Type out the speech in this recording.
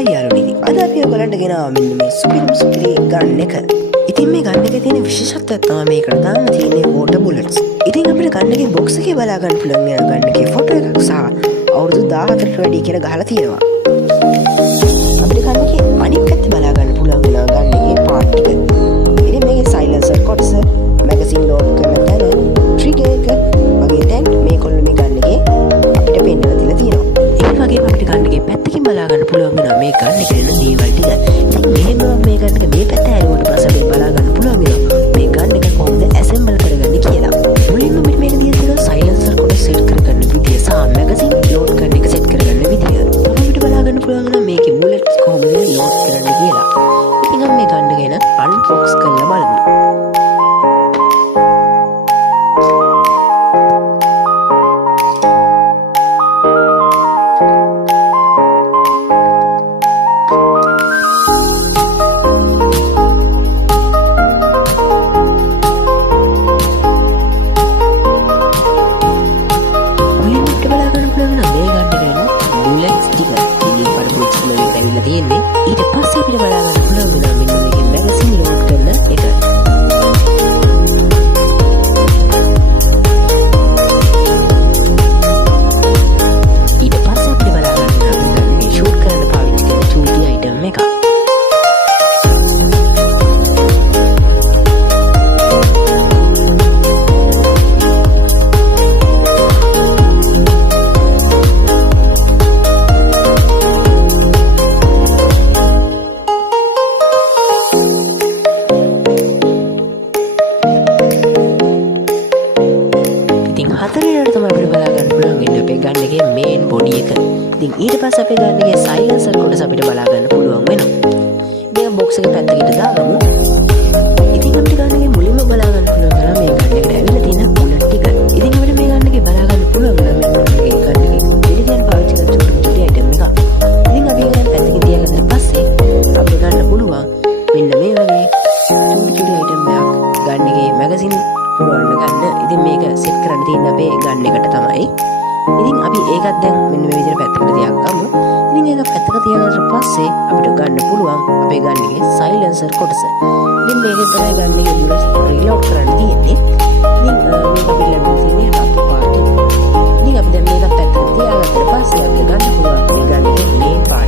හයියාලුනි අද අපි ඔයගලන්ට ගෙනාවා මෙන්න මේ සුපිරි ගන් එක. ඉතින් මේ ගන් එකේ තියෙන විශේෂත්වයක් තමයි මේකට දාන්න තියෙන්නේ වෝටර් බුලට්ස්. ඉතින් අපිට ගන් එකේ බොක්ස් එකේ බලා ගන්න පුළුවන් වෙන ගන් එකේ ෆොටෝ එකක් සහ අවුරුදු 14ට වැඩි කියලා ගහලා තියෙනවා. අපිට ගන් එකේ අනිත් පැත්ත බලා ගන්න පුළුවන් වෙන ගන් එකේ පාර්ට් ටික. ඉතින් මේකේ සයිලන්සර් කොටස, මැගසින් ලෝඩ් කරන තැන, ට්‍රිගර් එක වගේ තැන් මේ කොල්ල මේ ගන් එකේ අපිට පෙන්නලා දීලා තියෙනවා. ඒ වගේම අපිට ගන් එකේ පැත්තකින් බලා ගන්න පුළුවන් වෙනවා මේ ගන් එකේ ඉන්න දේවල් ටික. ඉතින් මෙහෙම මේ ගන් එක මේ පැත්ත ඇරුවට පස්සේ අපිට බලා ගන්න පුළුවන් වෙනවා මේ ගන් එක කොහොමද ඇසෙම්බල් කරගන්නේ කියලා. මුලින්ම අපිට මේක දීලා තියෙනවා සයිලන්සර් කොටස සෙට් කරගන්න විදිය සහ මැගසින් ලෝඩ් කරන එක සෙට් කරගන්න විදිය. අපිට බලා ගන්න පුළුවන් වෙනවා මේකේ බුලට්ස් කොහොමද ලෝඩ් කරන්නේ කියලා. ඉතින් අපි මේ ගන් එක ගැන අන්බොක්ස් කරලා බලමු. තියෙන්නේ ඊට පස්සේ අපිට බලා ගන්න පුළුවන් වෙනවා මෙන්න මේකේ මැගසින් ලෝඩ් කරන එක. ඊට පස්සේ අපිට බලා ගන්න පුළුවන් මේ ෂූට් කරන්න පාවිච්චි කරන චූටි අයිටම් එක. හතරේට තමයි අපිට බලා ගන්න පුළුවන් ඉන්නේ අපේ ගන් එකේ මේන් බොඩි එක. ඉතින් ඊට පස්සේ අපේ ගන් එකේ සයිලන්සර් කොටස අපිට බලා ගන්න පුළුවන් වෙනවා. ඉතින් බොක්ස් එක පැත්තකට දාගමු. ඉතින් අපිට ගන් එකේ මුලින්ම බලා ගන්න පුළුවන් කරා මේ ගන් එකට ඇවිල්ලා තියෙන බුලට් ටික. ඉතින් අපිට මේ ගන් එකේ බලා ගන්න පුළුවන් වෙනවා මේ ගන් එකේ පිළිදෙන් පාවිච්චි කරන චුටි අයිටම් එක. ඉතින් අපි ඒක පැත්තකින් තියාගන්න පස්සේ අපිට ගන්න පුළුවන් මෙන්න මේ වගේ චුටි අයිටම් එකක් ගන් එකේ මැගසින් පුරවන්න ගන්න. ඉතින් මේක සෙට් කරන්න තියෙන අපේ ගන් එකට තමයි. ඉතින් අපි ඒකත් දැන් මෙන්න මේ විදිහට පැත්තකට තියාගමු. ඉතින් ඒක පැත්තක තියාගන්න පස්සේ අපිට ගන්න පුළුවන් අපේ ගන් එකේ සයිලන්සර් කොටස. ඉතින් මේකෙන් තමයි ගන් එකේ බුලට්ස් රීලෝඩ් කරන්න තියෙන්නේ. ඉතින් මේක අපි ලැබෙන තියෙන්නේ රතු පාට. ඉතින් අපි දැන් මේක පැත්තකට තියාගත්තට පස්සේ අපිට ගන්න පුළුවන් මේ ගන් එකේ මේන් පාර්ට්